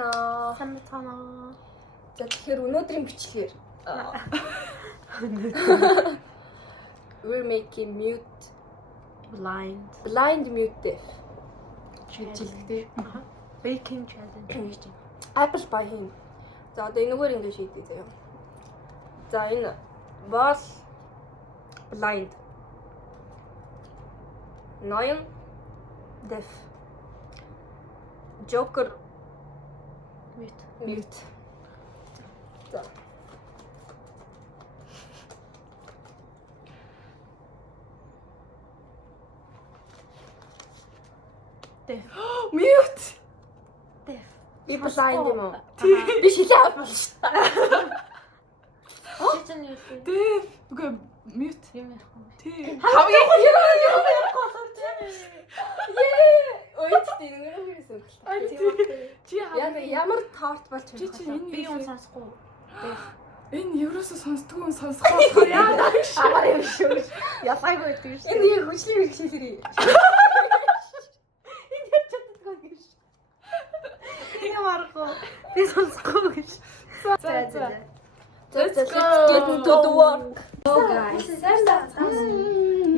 Сайн байна. За тэгэхээр өнөөдрийн бичлэгээр we're making mute blind mute deaf шийдэлтэй. Baking challenge гэж байна. Apple pie хийн. За одоо энэгээр ингэ шийдээ заяа. За энэ бол blind. Ноён deaf. Joker mute. За. Deaf. Mute. Deaf. Би blind юм уу? Би шилээ авах шүү дээ. Чичэн юу? Deaf. Үгүй mute. Юм яахгүй. Тий. Хамгийн гоё юм Ой чи ингэ хийсэн. Чи Ямар торт болж чи байна? Би юм сонсохгүй. Deaf. энэ ерөөсөө сонсдгүй юм сонсгоо яа. Амар юм шүү. Ялгаагүй байдаг шүү. Энэ яг хүчний бэрхшээлэрээ. Юм аргагүй. Би сонсохгүй гэж. Let's get into the work. Oh guys.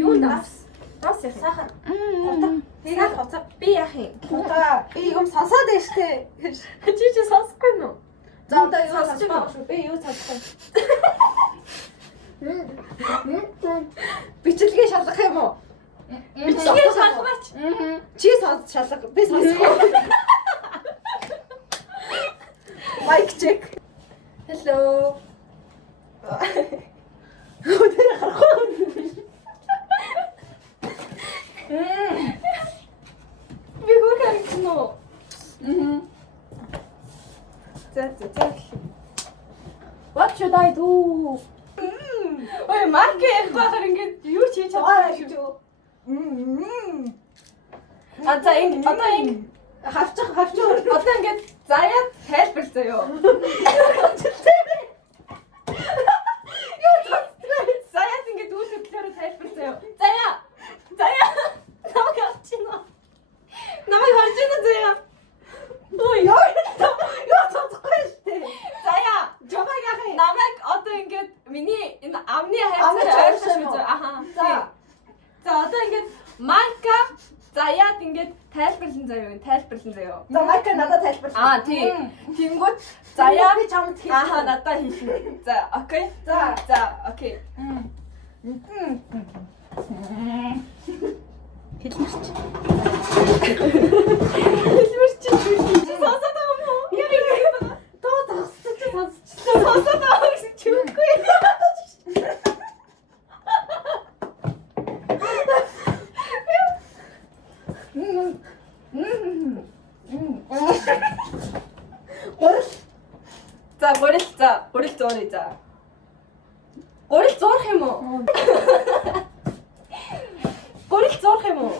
Юу нас? Нас яах? Сахар. Тэгээд хоцоо би яах юм? Одоо би юм сонсоод байна штэ. Чи сонсохгүй юу? За одоо юу сонсож байгаа шүү. Би юу сонсох вэ? Бичлэгээ шалгах юм уу? Бичлэгээ шалгаач. Чи сонсож шалга. Би сонсохгүй. Mic check. Hello. Өдөр харахгүй. Би гоо кино. За. What should I do? Ой, марк ярих байхаар ингэж юу ч хийж чадахгүй шүү. За ингэ одоо ингэ Хавчих. одоо ингэ заяа тайлбар заяа. Заяа ингэ үйл хөдлөлөөр тайлбар заяа. Заяа. Намайг харж байна заяа. Ой, Юу сонсохгүй штэ. заяа. Жамаа яах юм? Намайг одоо ингэ миний энэ амны Амны хайрцаг хайрцаг ойлгож юу? байна. Аха. За. Одоо ингэ марка заяад ингэ тайлбарлан заяа. За майк надад тайлбар. Тий. Тэнгүүд заяа би чамд хэлсэн. Аха, надад хэлнэ. За, окей. За. Окей. Хэлмэрч. Хэлмэрч чи сонсоод байгаа юм уу? Яа. Тоо тасч Сонсоод байгаа гэсэн чи үгүй. Гурил зууръя за. Гурил зуурах юм уу? Гурил зуурах юм уу?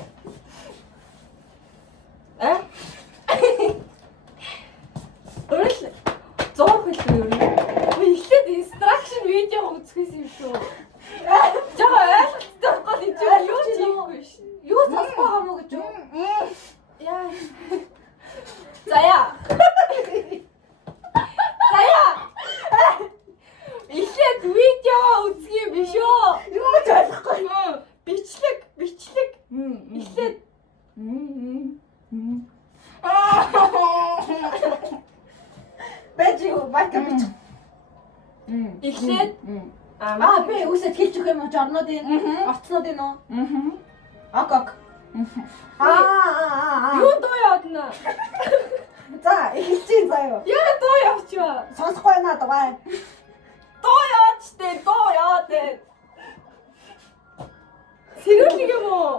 Гурил зуурах юм юу? Эхлээд instruction видео үзэхээс юм шүү. Жаа ойлголттой байхгүй чи юу ч хийхгүй ш. Юу сонсох байгаа мó гэж юу? Яа. Заяа. Эхлээд видео үзэх юм биш үү? Юу ч ойлгохгүй. Бичлэг. Эхлээд Бэж юу майк бич. эхлээд Би үсэд хэлж өгөх юм уу? Жорнуудын, орцнуудын уу? Ок. юу дуу явна? За, эхэлчихье заяа. Яа дуу явчихваа? Сонсохгүй байна даа. Дуу яваад дээ. Сэрүүлэг юм уу?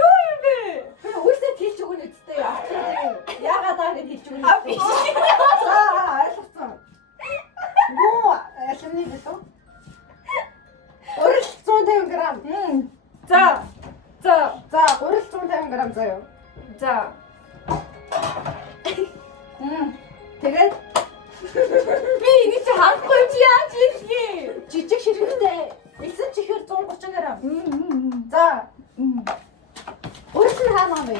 Юу юм бэ? Үсэд хэлж өгөх нь үстэй. Яагаад аа гэж хэлж өгөх нь. За, ойлгосон. Гоо, ялны битүү. Гурил 150 г. За, гурил 150 г заяа. За. Тэгээд би энийг чи харахгүй чи яаж хийх юм? жижиг ширхэгтэй. Элсэн чихээр 130 30 г. За. Өөрөөр нь хаана юм бэ?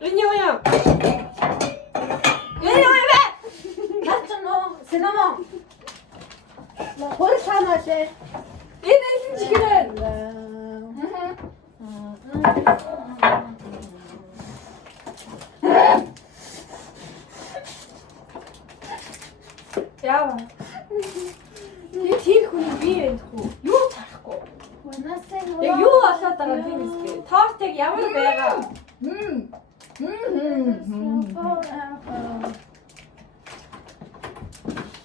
Риньоя. Начно, синамон. Өөрөөр хаана лээ? Энэ чихрээ. Яа. Нэг тийм хүн би байх уу? Юу ч харахгүй. Яг юу болоод байгаа тийм үстэй. Тортыг ямар байгаа?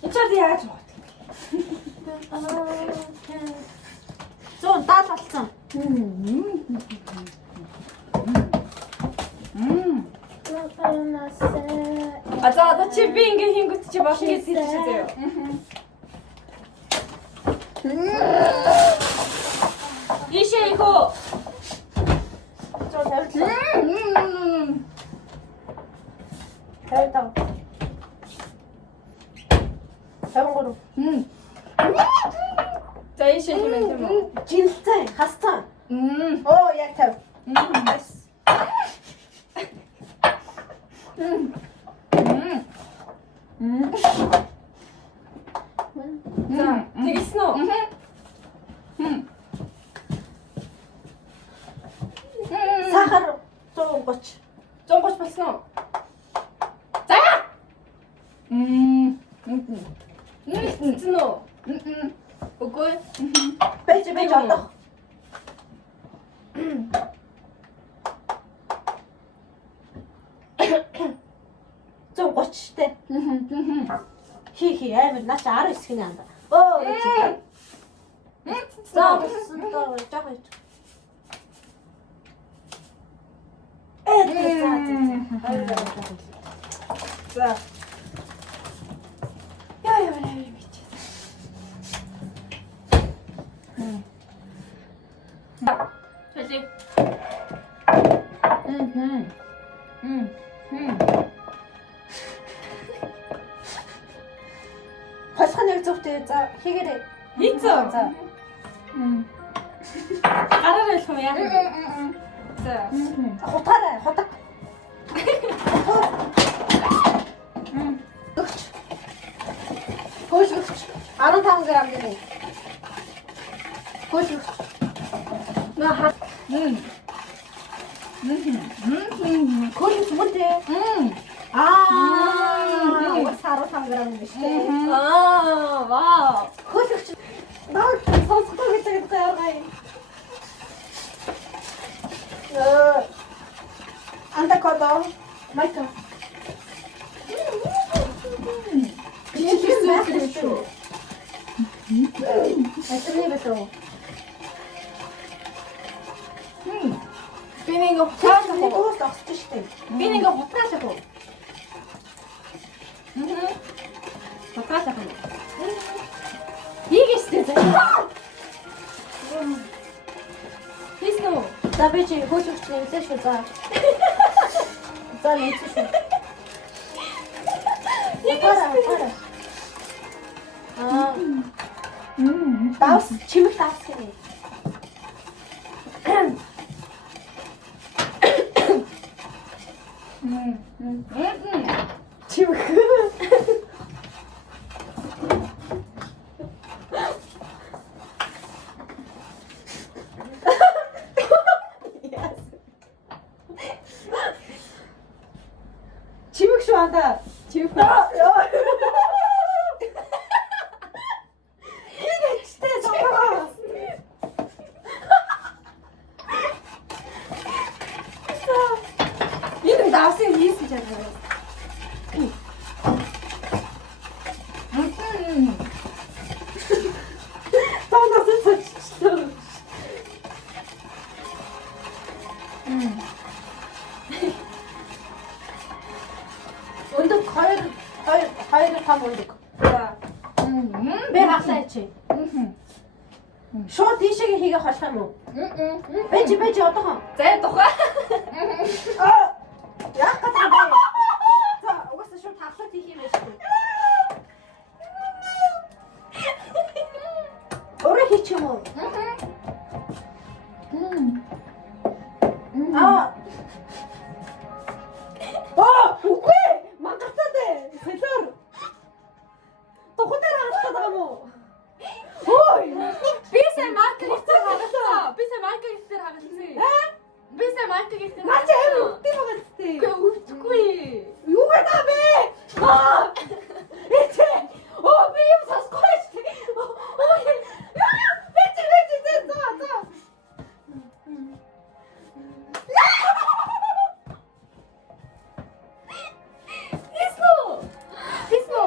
Ичээд яаж вэ? Зүүн даад болсон. А за чи би ингээ хийнгүүт чи болно гэж хэлчихээ. Ишээ ихөө. Зүүн тавьлаа. тавь. Тавгур. За ишээ хэмээн юм уу? Жилтэй, хастан. Оо, яг тав. За тэгсэн үү? Сахар 130. 130 болсон уу? За. Тэгсэн үү? Үгүй. Бэж одоо. Зон 30-тэй. Хи амар наач 19 хэний анда. Оо. За болсон доо жаа. За. Яа бич. Тэжи. Хасхан яг зөвхөн за хийгээрэй. Хийцээ. За. Гараар ялах юм яа. За. Хутаарай, хутаг. Хөөж 15 г гэнэ. Хөөж. Наа. Хөөж зүгтээ. Ус 15 г биш. Вау. Хөөж. Наа сонсох гэж байгаа юм. Анда кодо. Майка. Би нэг хутгаалах уу? Ууст авчих штеп. Би нэг хутгаалах уу? Хутгаалах уу? Хийгээстэй заа. Хийсэн үү? За би чи хөөж нэмсэн шүү за. За нэмсэн шүү. Пара. Давс чимэг давс гэнэ. Чимэг. Чимэг шүү анда. Чимэг. Игчтэй зовоо. Энэ давсан хийсэн ч юм. Тонос цочтой. Өндөг 2 5 өндөг. За. Би хаглаа чи. Шууд тийшээ хийгээ холих юм уу? Бэж одоохон. За тухай. Яах гэж байна? За угаасаа шууд хаглаа хийх юм байна шүү. уу? Аа. Үгүй. Мангартаа дээ. Солиор. Тухайдаар хатдаг юм уу? Ой. Би сая маркер ихтэй хагацсан. Би сая маркер ихтэй хагацсан. Би сая маркер ихтэй. Наач амар үттэй байгаа зү. Үгүй үгүй. Юу гэдэг бэ? Аа. Эцэ. Оо би юм сасгооч. Ой. Эцэ заа. Хисно.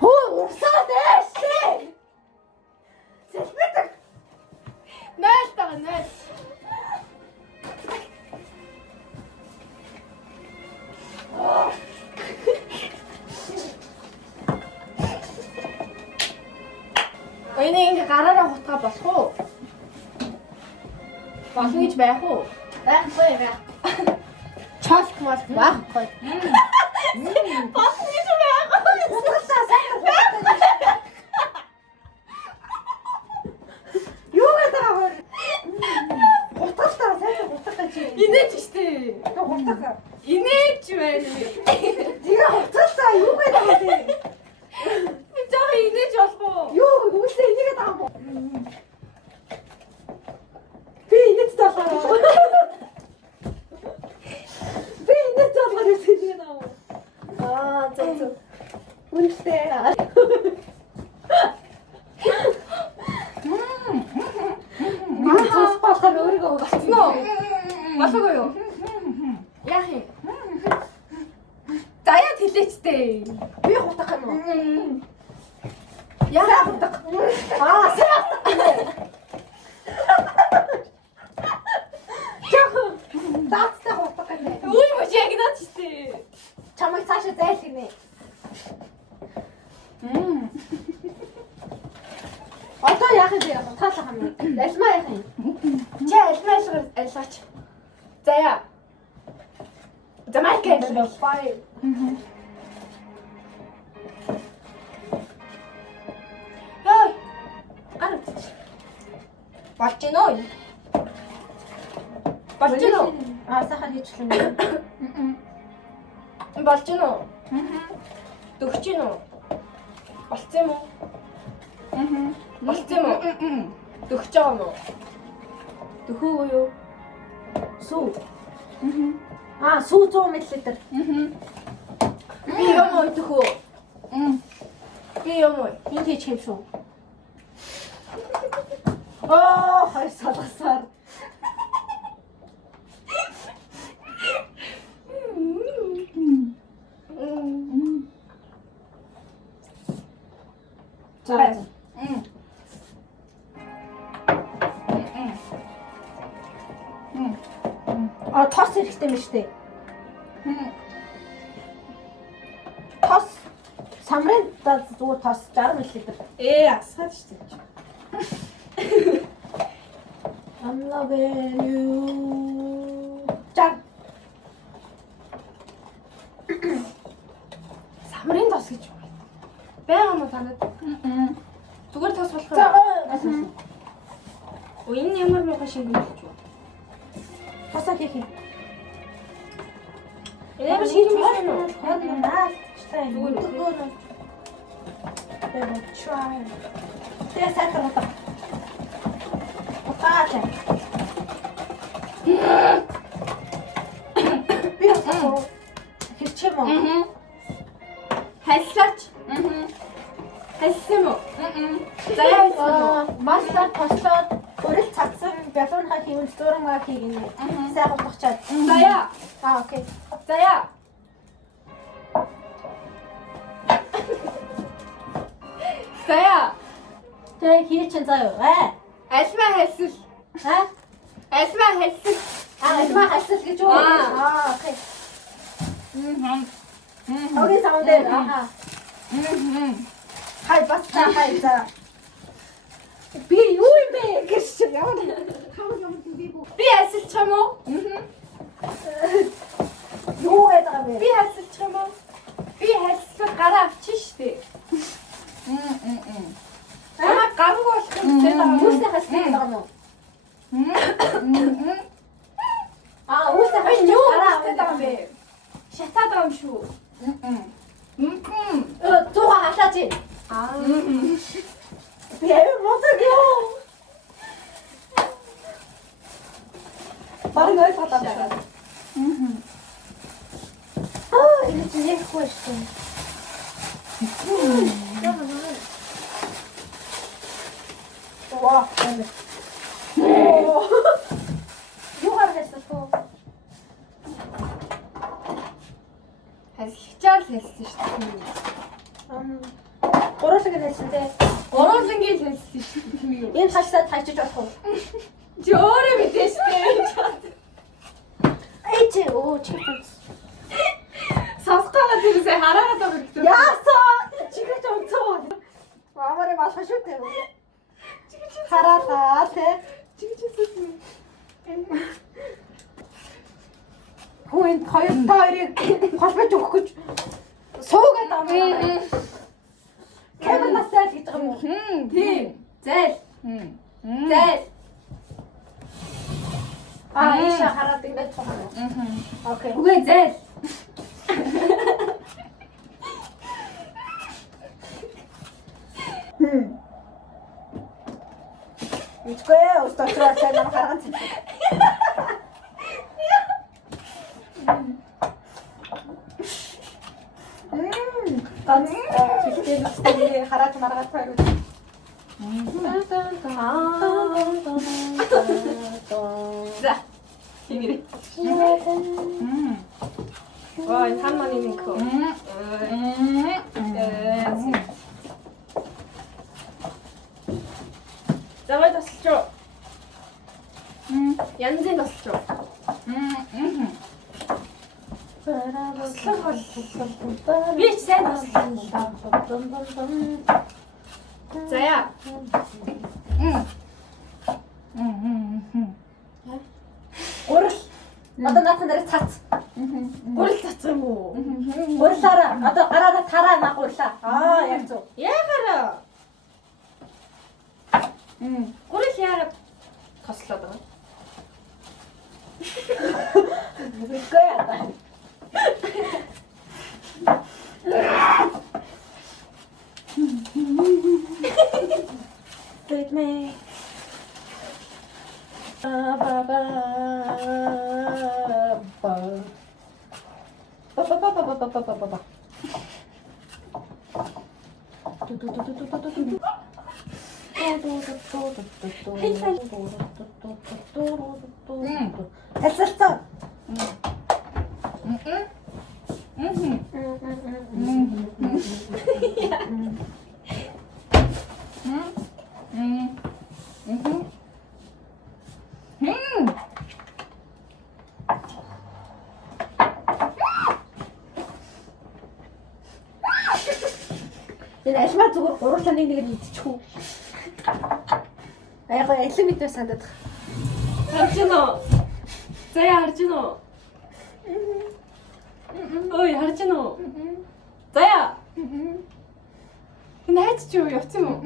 Оо, урсаад эшээ. Сэлбэдэг. Найс. Энийг ингээ гараараа хутгаа болох уу? Болно гэж байх уу? Байхгүй. Чалт мал байхгүй. Болно гэж байх уу? Утгасаа сайн. Юу гэдэг вэ? Утгасаа сайн утгах чи. Инээч штэ. Утгах. Инээч байна. Тига утгасаа юу гэдэг вэ? Би жоо инээж болох уу? Юу үсээ энийг даах юм. Би ингэж таалаа. Би ингэж таалаа гэсэн юм аа. Аа, зөв. Үнэтэй. Маа пахаар өөрийгөө Болсноо. Болоогүй юу? Яах юм? Заяа хэлээчтэй. би хутах юм уу? Яа хутах. Аа, сайн. Таацтай хутах юм. Үгүй мөч яг наачтэй. Чамайг цаашаа зайлгнэ. Одоо яах юм бэ? Таалах юм. Ялмаа яах юм? Чи альмаашгаар альлаач. Заяа. Замайк альлаа. Бай. Яа. Арч. Болж гинөө. Болж гинөө. Аа, сахар хийчихлээ. Болж гинөө. Дөгч гинөө. Болцсон юм уу? Болцсон юм уу? Дөгч байгаа юм уу? Дөхөөгүй юу? Сүү. Аа, сүү 100 мл. Би юм уу дөхөө? Би юм уу? Энд хийж хэв шүү. Оо, хай салгасаар. За. Аа, тос хэрэгтэй юм шүү дээ. Тос. Самрын зүгээр тос 60 мл. Асгаад штэ. I'm loving you. Жаг. Самрын тос гэж байна. Байгаа мó танад? Зүгээр тос болох За. уу? Оо энэ ямар муухай шингэн болж байна. Тосоо хийх юм. Ямар шингэн биш юм уу? Зүгээр. Try. Тэгээ сайтар утга. Утгаатай. Би утгаа. Хэрчэм үү? Хайслаач. Хайсан уу? За яа. Мастер тослоод өрөл цацсан бялуунхаа хийвэл зурмаа хийгнэ. Сайн утгачаад. Заяа. Аа, окей. Заяа. Заяа. Тэгээ хийчин заяа. Альма хайсал. Аа? Альма хайсал. Альма хайсал гэж үү? Аа, окей. Окей, саунд дээр. Аа. Хай баста хай за. Би юу юм бэ гэж яа. Би хайсалч юм уу? Юу гэдэг вэ? Би хайсалч юм уу? Би хайсалч гараа авчих штэ. Амаа гараг болох Үүсээ хасдаг байгаа мó. Үүсээ хасдаг юу хараа аваад байгаа юм бэ? Шатаад байгаа юм шүү. Зуга халаач. Би мотог ёо. Барин ой фатаа. Энэ чинь яг хөөш. Вау. Юу гаргасан тоо? Хасчихаар л хэлсэн шүү дээ. Гурлаг хэлсэнтэй. Гурвангийн л хэлсэн шүү дээ. Энэ хашаад хайчиж болох уу? Чи өөрөө мэдээж дээ. Эй чи оо чи. Сонсгоогоо тэрсээ хараагаад байгаа гэдэг. Яасан? Чигээр онцоо. Амаарэ малхаш шүү дээ. Хараа тэ. Хүн хоёрыг холбож өгөх гэж суугаад байгаа юм. Камер настай л гэж байгаа юм уу? Тийм. Зээл. Зээл. Иша хараад ингэж байгаа. Окей. Үгүй зээл. Ичгүй усталцаа сайн хараад. Ганц системтэй хараад маргаад байр. За. Ингэрэй. Ой, хан маны минко. Давай тасалж. Янзын тасалж. Би ч сайн тасалж. За яа. Гурал. Одоо наатан дээр цац. Гурал цацсан юм уу? Гурлаараа одоо гараараа тараа нагууллаа. Яг зөв. Яагаад? Гурал яагаад тослоод байгаа? Үгүй яа. Take me. Ba ba ba ba. Ba ba ba ba ba ba ba ba ba. Эсэлцэн. Энэ альмаа зүгээр гурлаа нэг идчихв. Аяга элем мэдээ санаад. Харж гинөө. Заяа харж гинөө. Ой, харж гинөө. Заяа. Энэ хайч чи юу явцсан юм уу?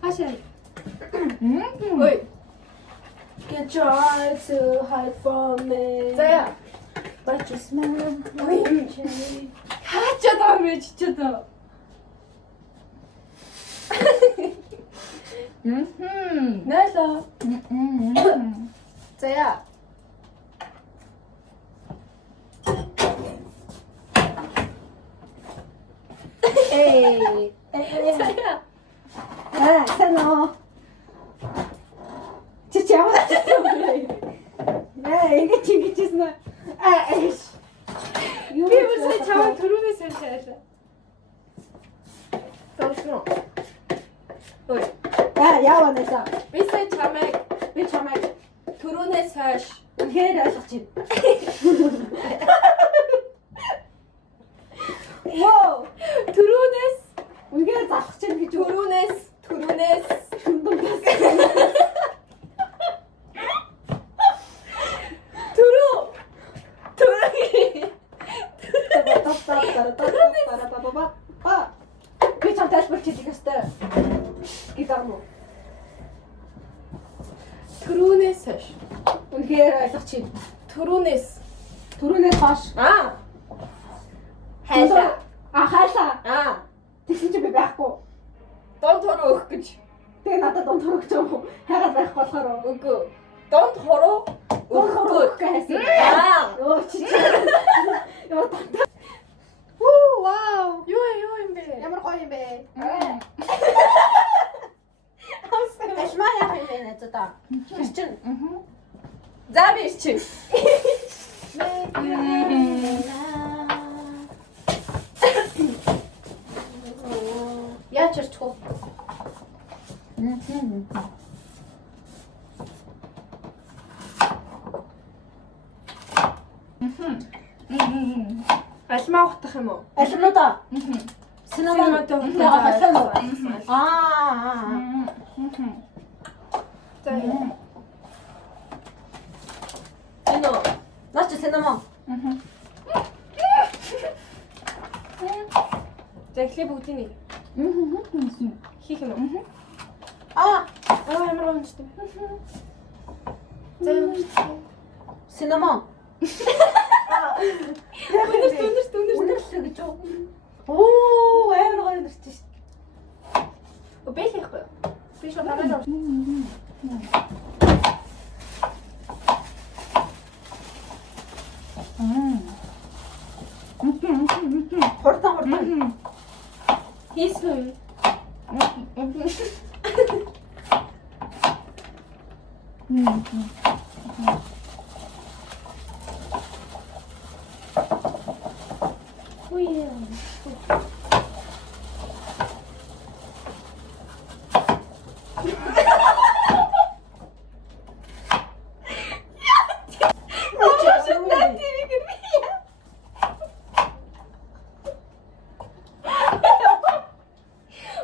Хаашаа. Ой. Get your eyes to hide from me. Заяа. But you smell. Ой. Хаачаа даа мэж чидээ. Нэло. Заяа. Эй. Заяа. Санаа. Чи яваад чи. Ингэ чингичсэн. Эш. Би үгүй чамаа түрүүнээс хэлсэн. Тоосно. Ой. Яаваа нэсаа. Би чамайг түрүүнээс хойш Үнхээр ойлгож байна. Воо. түрүүнээс Үнхээр залах чинь гэж түрүүнээс шүндүнээс. түрүү Би чамтай хэлбэр чилэх ёстой. Гитар муу. Төрүүнээс хойш. Үнэхээр ойлгоч юм. Төрүүнээс. Төрүүнээс хойш. Хайлаа. Хайлаа. Тэгсэн чи би байхгүй. Донд хороо өгөх гэж. Тэгээ надад дунд хөрөгч юм уу? Хайгаад байх болохоор Үгүй. Донд хороо өгөх гэсэн. Йоо чи. Йоо та. Вау. Юу юм бэ? Ямар гоё юм бэ? Ашмаа яах юм бэ надад? Хичэн. За би чи. Яа чирчгүй. Альмаа ухтах юм уу? Алимнуудаа. Синематог Яа халиу. За. Эно. Наач синема. За эхлээ бүгдийг хийх юм уу? Ямар гомжтой. За. Синема. Үнэрлээ гэж юу? Оо, амар гоё нэрч шít. Бэлэхгүй. Би шууд хамаараа. Хурдан. Хийсэн.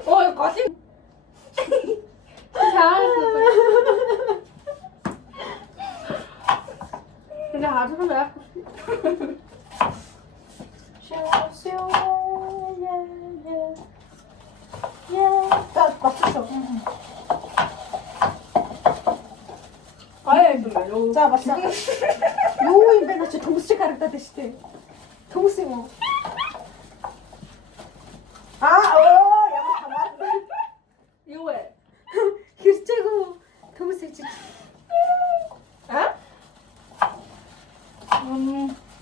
Ой, голын. 근데 아직은 왜 Батсан. 아예 이거 За болсон. Юу юм бэ наач төмс шиг харагдаад байна шүү дээ. Төмс юм уу? Ямар хамаа. юу вэ? Хэрчээгүү төмс хийж.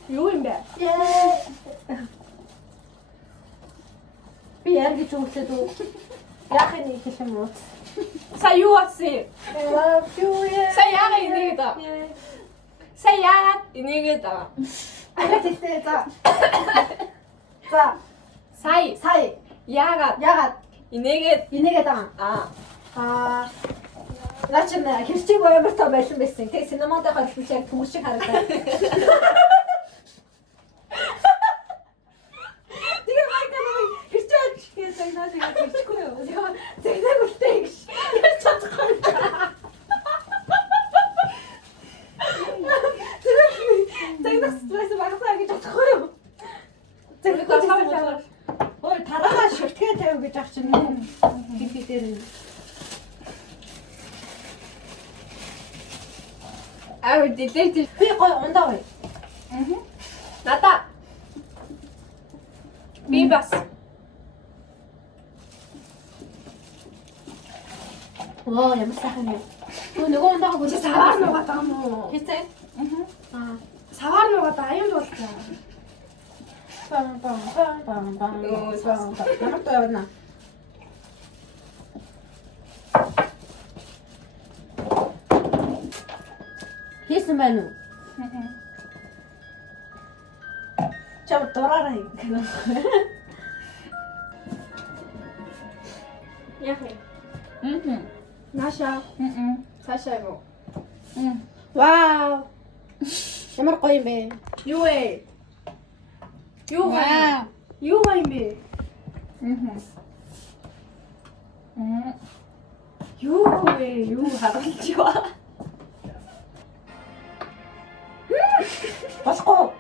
юу юм бэ? Би яар гэж өглөөд үү? Яах юм хэлэх юм уу? Са юу атсан? I love you. Са яагаад энийг даа? Са яагаад энийг даа? Тэгтээ за. Сая яагаад энийгээд Инээгээд байгаа. Наач хэрчээг амар тоо байлсан байсан. Тэг синематаа холбож яг төмс шиг харагдаа. Тэгээ майканаа хэрчээд тэгээ наач хэрчэхгүй юу? Тэгнэг үлтэй гэж. Чадахгүй. Тэгнэг стресс багтаа гэж чадахгүй юу? Тэгнэг ой тараагаа шүтгээ тавь гэж ах чинь хин дээр. дэлээд Би гой ундаа бай. надаа би бас Оо ямар сайхан юм. Нөгөө ундаа гоо саваар нугаад байгаа юм уу? хийцээ. Саваар нугаад аюул болтой. Ямар тоо явна. Хийсэн байна уу? Чам дураараа юм. яах вэ? Наша. Цаашаа юу? Вау. Ямар гоё юм бэ? Юу вэ? Юу юм бэ? Юу вэ? Юу харуулж ба? Босгоо.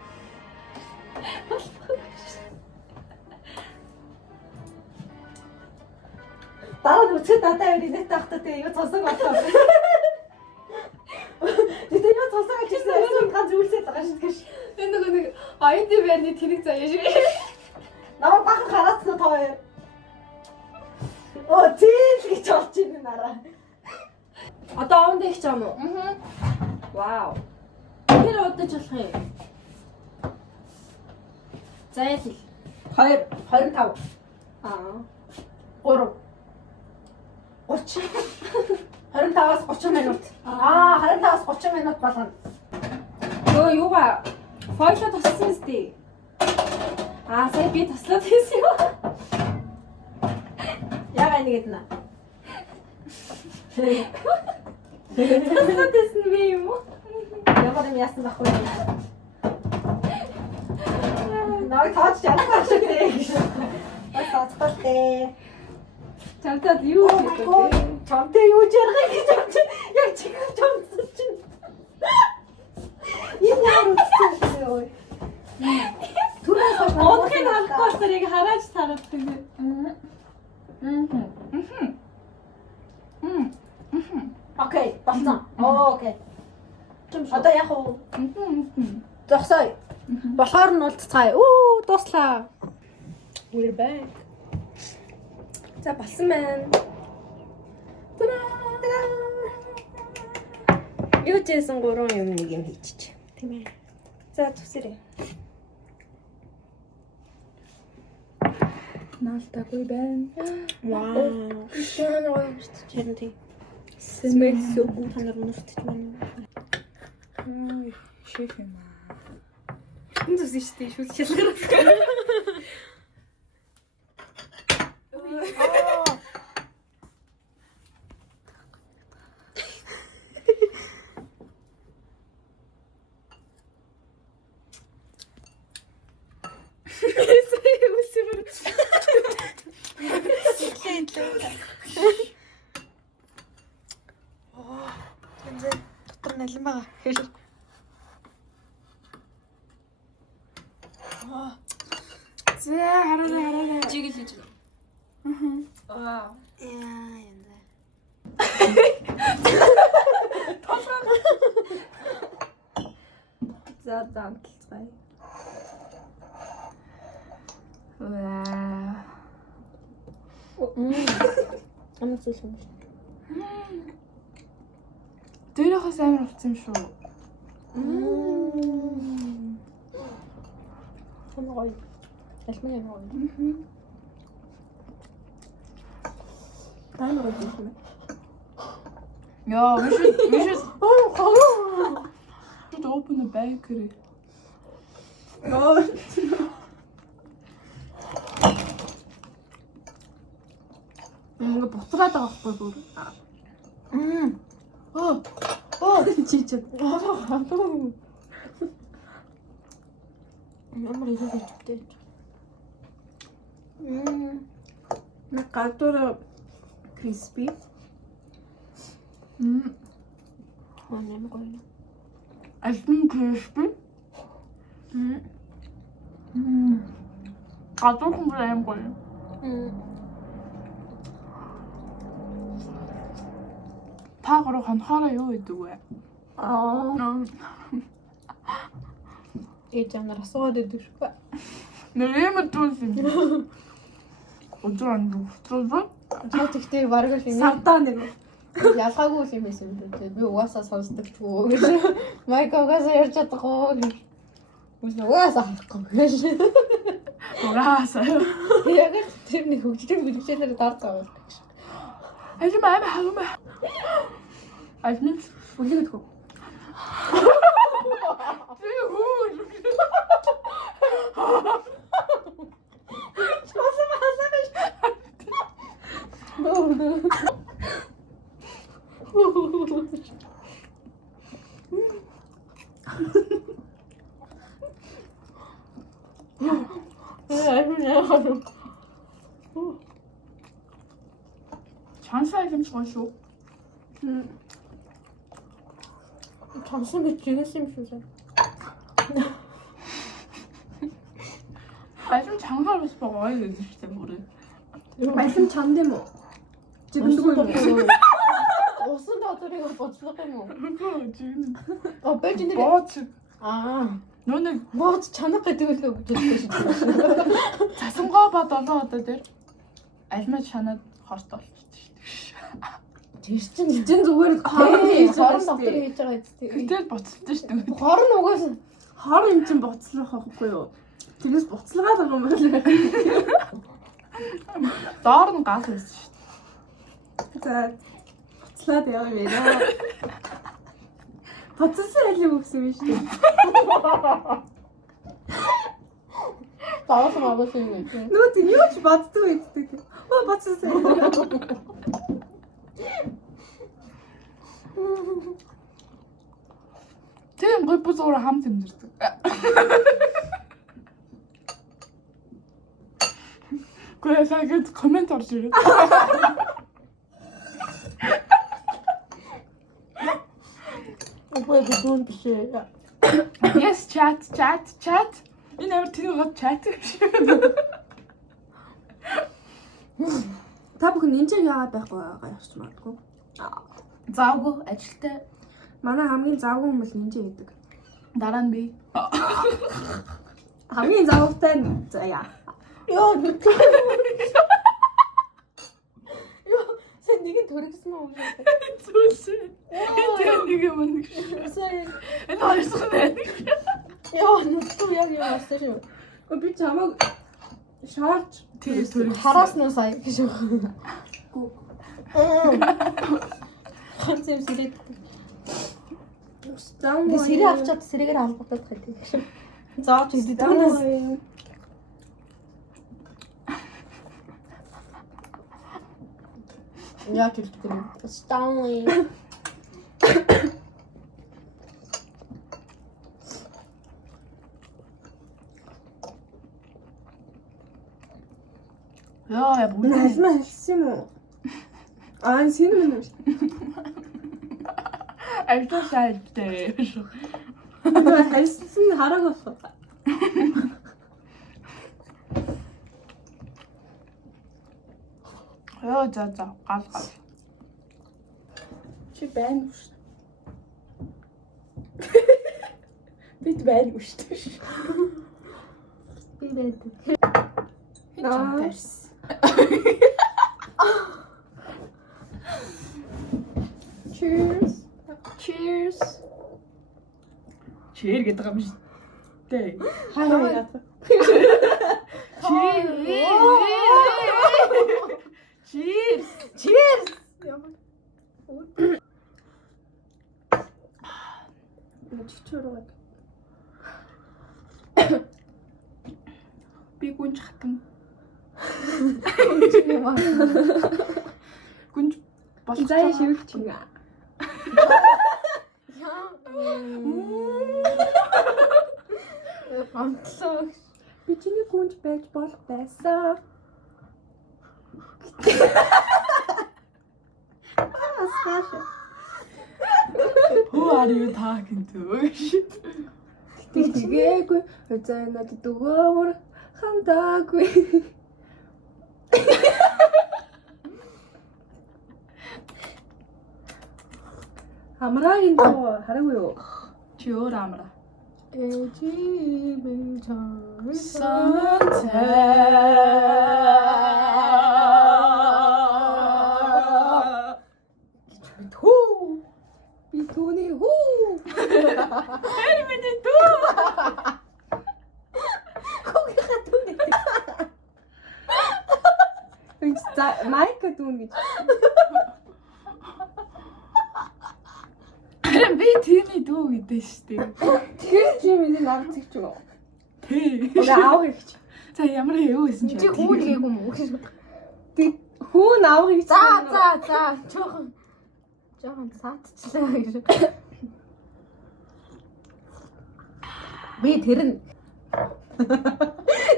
Дараа нь үсгэд надад ирээд тахтаа тэгээ юу цосог болоо. гэж. Энэ нэг ID байна тэрийг заяа шиг. Намайг бахан хараацсан та хоёр. Оо тийм гэж болж байна нараа. Одоо онд их ч юм уу? Вау. Тэр удаж болох юм. Зайл. 2 25 Аа. 3 30 25-аас 30 минут. 25-аас 30 минут болгоно. Өө юугаа файло тассан сте. Сая би таслаад байсан юм. Яагаад ингэж нэ? Таслаад байсан би юм уу? Ямар юм яасан байхгүй юм. Наа таач чадах шиг дээ. Таацтай. Чамтад юу хийх вэ? Чамтай юу жаргах гэж юм чи. Яг чигээр чамсан чинь. Энэ ямар үстэй ой. Түрээс Одхын харахгүй тэрийг хараач тараад тэгээ. Окей, болсон. Окей. Одоо яг уу зогсоё. Болохоор нь уулзцаая. Дуслаа. We're back. За болсон байна. Юу ч гэсэн 3 юм нэг юм хийчих. Тийм ээ. За төсөрэй. Наалтаагүй байна. Вау. Christian гоё шүү дээ. Чэрэн тий. Smells so good. Танаар өнөртөж байна. Ой, шеф юм. Энэ төсөн шүү дээ. Шүл шалгарах. дотор налин байгаа. За хараа. Жигэл хийж. Вау. Яа янда. За даантлцгаая. Ваа. Амцсан юм. Дээрээс амар болсон юм шүү. Хоногой. Алмын юм уу? Таамаг юм. Яа, we should open a bakery. Ингээ бутраад байгаа байхгүй бүр. Чичээд. Ямар их хэвчтэй. На картора crispy. Онем гоё. Альбин crispy. Гадуур хүмүүс аим гоё. Та гурав хонхороо юу идэг вэ? Ээжээр асууад идэв шүү. Нэрэмэ дүүс юм. Өдрөн дүүс. Чаа тэгтээ бараг л ингэ. Савтаа нэг. Ялгаагүй юм байсан юм дээ. Би угаасаа сонсдог шүү гэж. Майк угаасаа ярьж чадахгүй гэж. Угаасаа харахгүй гэж. Угаасаа. Яг л тэр нэг хөгжлийн бэлгчээр даардаг байх. Альбин аим. Альбин Үлээдгүй. Чансаа юм шиг шүү. Тансан гэж жигээс юм шүү дээ. Альбин чангаар бас байгаа юм шүү дээ бүрээ. Баялам чанд юм уу? Жигэндгүй юм уу? Усан доторыг бодлого юм уу? Үгүй жин. Бэж нэр Бооч. Нөө нэг Бод чанга гэдэг л өгч хэлсэн шүү дээ. засангоо бодолоо одоо тэр альмаа шанаад хорт болчихсон шүү дээ. Тэр чинь Жин зүгээр хоорон хийж хорон байгаа доктор шүү. хийж байгаа зү. Тэгэл буцалтай шүү дээ. Хорон угаас Хор юм чин буцлах байхгүй юу? Тэрнээс буцалгаад байгаа юм байна. Доор нь гал байсан шүү дээ. За буцлаад яваа юм байна. Буцалсан айлын өгсөн юм шүү дээ. таасан агаас юм. Нөө тийм юу ч боддгоо иддэг. Оо буцалсан. Тийм гой бузуур хамт юмдэрдэг. Гой сагт коммент орж ирээ. Ой бидүүн биш ээ. Yes chat. Энэ амар тэр гол chat биш. Та бүхэн энэ ч яагаад байхгүй байгаа явж магадгүй. Заагүй ажилтай. Манай хамгийн завгүй хүмүүс энэ ч гэдэг. Дараа нь би. Хамгийн завтай за яа. Йоо нэг. Йоо сэн нэг төрөгсөн юм шиг. Зүсээ. Тэр нэг юм нэг. Сэн Энэ хоёрсох нэ. ёо нүдгүй яг юм астай шүү. Би чамаг шаалж Тэр төрөг. Хараснаа сая гэж байна. Ганц юм сэрээд. зам Сэрээ авчаад сэрэгээр албагдаад байдаг шүү. Зааж идэв түүнээс. Яг хэлдэг юм. Stanley. Яа, бүгд Альмаа хэлсэн юм уу? Син юм уу? альтаа сайдтэй. Хэлсэн хараг болох. Яа, за гал. Чи байна уу? Бид байна уу шүү. Би байдаг. Nice. Cheers. Чээр гэдэг юм шүү дээ. Хаяа. Cheers. Cheers. Чичүүрэг. Би гүнж хатан. Яа. Гүнж болох. Зай шивч юм. Амтлаа. Би чиний гүнж байж болох байсан. Who are you talking to? Би тэгээгүй. Зай надад өгөөр хандаагүй. Амраагийн доо хараагүй юу? Чи өөр амра. Эжибэн чам. Хүү. Би түүний хүү. Хэр миний дүү. За майка дүүн гэж. Харин би тэрний дүү гэдэг шүү дээ. Тэгэхээр чи миний нар зэгч үү? Тий. Уга аав гэж. За ямар юу гэсэн Чи хүү гээгүй юм уу? Хүү наав гэж. За. Жохон саатчлаа гэж. Би тэр нь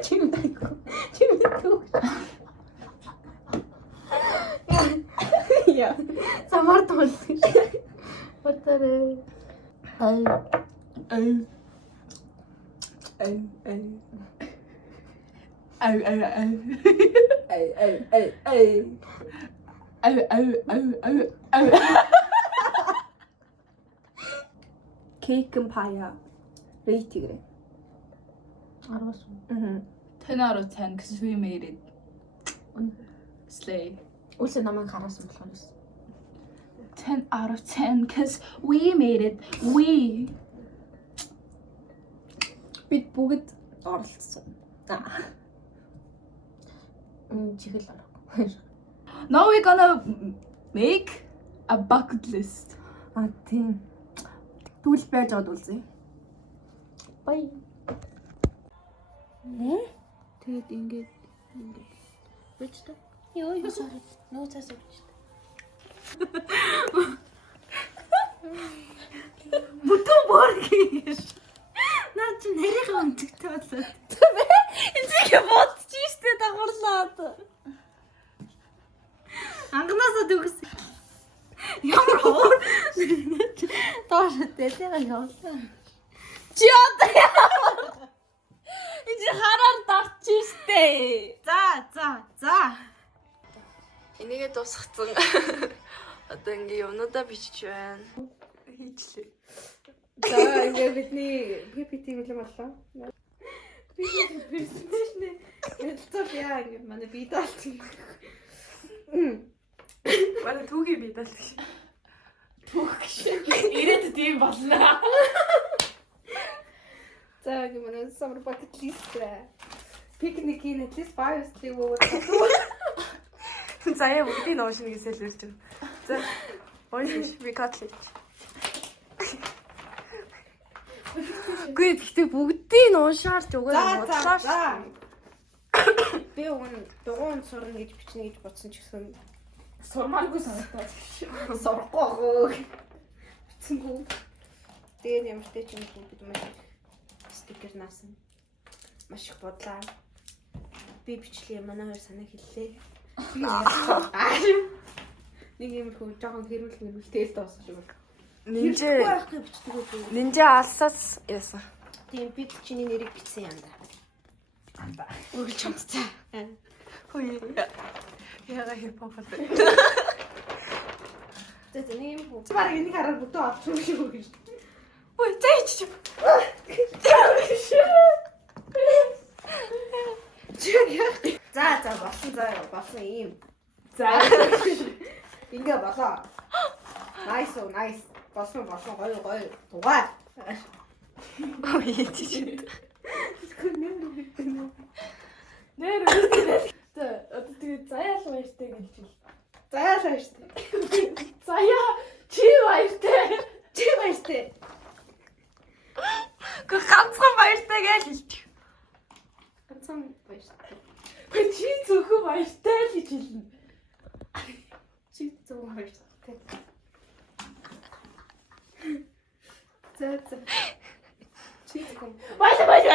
чимдэггүй. Яа. Самар тулсан. Батарэ. Ай. Cake and pie. Rate гэрээ. 10-аас. 10 out of 10 because we made it. Slay. Үлсээ намайг харасан болохоос. 10 out of 10 because we made it. We. Бид бүгд оролцсон. Чихэл арга. Now we're gonna make a bucket list. Тийм. Тэгвэл байж аваад үлзээ. Бай. Тэгээд ингээд бичтэй. Йоо юу сар. Нөө цаасаа бичтэй. Бүтэн боргий. Наа чи нэрийг өнцгтэй болоо. Энийг бодчихжээ дагуулаад. Анганаасаа дүгс. Ямар хоор. Тоош тэлээ явуулсан. Чи одоо яа? Энд хараар дарчихжээ. За. Энийгээ дуусгацсан. Одоо ингээ юмнуудаа бичиж байна. Хийчлээ. За ингээд бидний PPT билээ боллоо. Презентацийн хэлцээ яа ингээд манай бие даалт. Манай түүхий бий даалт гэж. Ирээд тийм болно. За ингээд манай summer bucket list. Пикникийн at least 5 sleep over. Заяа бүгдийг уушна гэсэн л ирж байна. За. Оонш би катлээ. Гүй гэхдээ бүгдийг уушаарч угаа бодлоо ш. Би дугуун сурна гэж бичнэ гэж бодсон ч гэсэн Сурмааргүй санагдаад. сурахгүй гоо. Бичсэнгүй. Тэгээд ямар ч ч юм бид маш стикер наасан. Маш их бодлаа. Би бичлээ манай хоёр санаа хэллээ. Нэг юм хөө жоохон хэрүүл тест болсон шиг байна. Нинжээ байхгүй бичдэг үү? нинжээ алсаас яасан. Тийм бид чиний нэрийг бичсэн юм да. Өгөл чамцаа. Хөөе. Яга хипхоп болоо. За нэг юм хөө. Чи баг энийг хараад бүтэн олчих шиг үү? Ой, зайч. За болсон юм. За. Ингээ болоо. Nice. Болсон гоё. Тугай. Ой, тийч. Нэр үүтэй. Одоо тэгээ заяал баяртай гэж хэл. Заяалаа штэ. Заяа чи баяртай. Чи баяртай. Гэ ганцхан баяртай гэж хэлчих. Ганцхан баяртай. Чи зөвхөн баяртай л гэж хэлнэ. Чи зөв баяртай. За. Чи зөв. Баяртай.